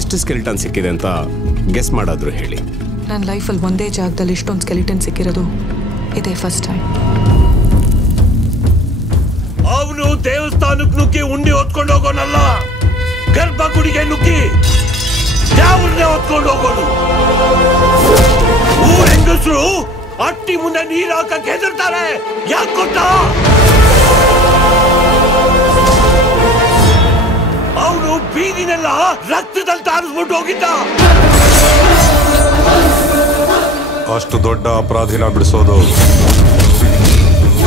ಎಷ್ಟು ಸ್ಕೆಲಿಟನ್ ಸಿಕ್ಕಿದೆ ಅಂತ ಗೆಸ್ ಮಾಡಾದ್ರು ಹೇಳಿ. ನನ್ನ ಲೈಫಲ್ಲಿ ಒಂದೇ ಜಾಗದಲ್ಲಿ ಇಷ್ಟೊಂದು ಸ್ಕೆಲಿಟನ್ ಸಿಕ್ಕಿರೋದು ಇದೇ ಫಸ್ಟ್ ಟೈಮ್. ಅವನು ದೇವಸ್ಥಾನಕ್ಕೆ ನುಗ್ಗಿ ಉಂಡಿ ಹೊತ್ಕೊಂಡು ಹೋಗೋನಲ್ಲ, ಗರ್ಭಗುಡಿಗೆ ನುಗ್ಗಿ ದೇವ್ರನ್ನೇ ಹೊತ್ಕೊಂಡು ಹೋಗೋನು. ಊರ್ ಹೆಂಗಸರು ಅಟ್ಟಿ ಮುಂದೆ ನೀರು ಹಾಕಕ್ಕೆ ಹೆದರ್ತಾರೆ. ಯಾಕೆ ಗೊತ್ತಾ? ಅವನು ಬೀದಿನೆಲ್ಲ ರಕ್ತದಲ್ಲಿ ತಾರಿಸ್ಬಿಟ್ಟು ಹೋಗಿದ್ದ. ಅಷ್ಟು ದೊಡ್ಡ ಅಪರಾಧಿನ ಬಿಡಿಸೋದು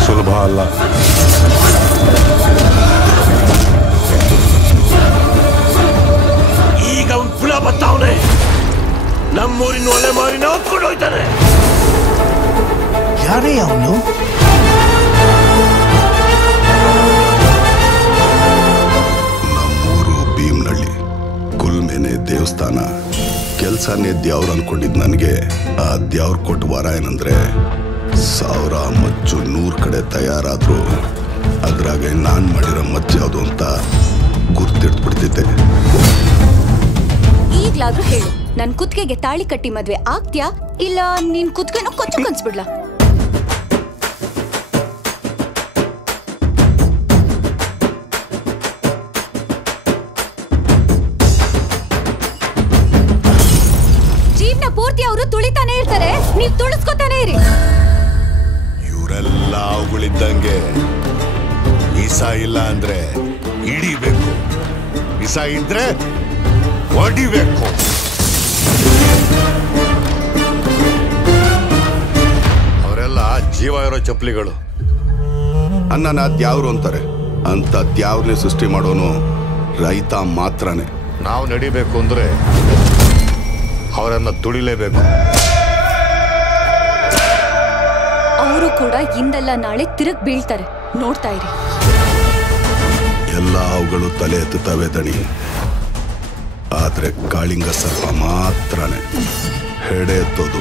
ಸುಲಭ ಅಲ್ಲ. ಈಗ ಅವನ್ ಪುಲ ಬತ್ತಾವನೆ, ನಮ್ಮೂರಿನ ಒಲೆ ಮಾರಿನ ಹೊತ್ಕೊಂಡು ಹೋಯ್ತಾನೆ. ಯಾರೇ ಅವನು? ನಮ್ಮೂರು ಭೀಮನಹಳ್ಳಿ ಕುಲ್ಮೇನೆ ದೇವಸ್ಥಾನ. ಕೆಲ್ಸನೇ ದ್ಯಾವ್ರ ಅನ್ಕೊಂಡಿದ್ ನನಗೆ ಆ ದ್ಯಾವ್ರ ಕೊಟ್ಟು ವರ ಏನಂದ್ರೆ 1000 ಮಚ್ಚು 100 ಕಡೆ ತಯಾರಾದ್ರು ಅದ್ರಾಗೆ ನಾನ್ ಮಾಡಿರೋ ಮಚ್ಚು ಯಾವುದು ಅಂತ ಗುರ್ತಿಡ್ಬಿಡ್ತಿದ್ದೆ. ಈಗ್ಲಾದ್ರೂ ಹೇಳು, ನನ್ ಕುತ್ತಿಗೆಗೆ ತಾಳಿ ಕಟ್ಟಿ ಮದ್ವೆ ಆಗ್ತ್ಯಾ ಇಲ್ಲ ನಿನ್ ಕುತ್ತಿಗೆನೂ ಕೊಚ್ಚು ಕನ್ಸ್ಬಿಡ್ಲಾ? ಜೀವನ ಪೂರ್ತಿ ಅವರು ತುಳಿತಾನೆ ಇರ್ತಾರೆ, ನೀವ್ ತುಳಿಸ್ಕೊತಾನೆ ಇರಿ. ಇವರೆಲ್ಲ ಅವುಗಳಿದ್ದಂಗೆ ವಿಸ ಇಲ್ಲ ಅಂದ್ರೆ ಹಿಡಿಬೇಕು, ವಿಸ ಇದ್ರೆ ಹೊಡಿಬೇಕು. ಅವರೆಲ್ಲ ಜೀವ ಇರೋ ಚಪ್ಪಲಿಗಳು. ಅನ್ನನ ದ್ಯಾವ್ರು ಅಂತಾರೆ. ಅಂತ ದ್ಯಾವ್ರನ್ನೇ ಸೃಷ್ಟಿ ಮಾಡೋನು ರೈತ ಮಾತ್ರನೇ. ನಾವು ನಡಿಬೇಕು ಅಂದ್ರೆ ಅವರನ್ನ ತುಳಿಲೇಬೇಕು. ಅವರು ಕೂಡ ಇಂದಲ್ಲ ನಾಳೆ ತಿರುಗ್ ಬೀಳ್ತಾರೆ, ನೋಡ್ತಾ ಇರಿ. ಎಲ್ಲ ಅವುಗಳು ತಲೆ ಎತ್ತುತ್ತವೆ ದಣಿ, ಆದ್ರೆ ಕಾಳಿಂಗ ಸರ್ಪ ಮಾತ್ರನೇ ಹೆಡೆ ಎತ್ತೋದು.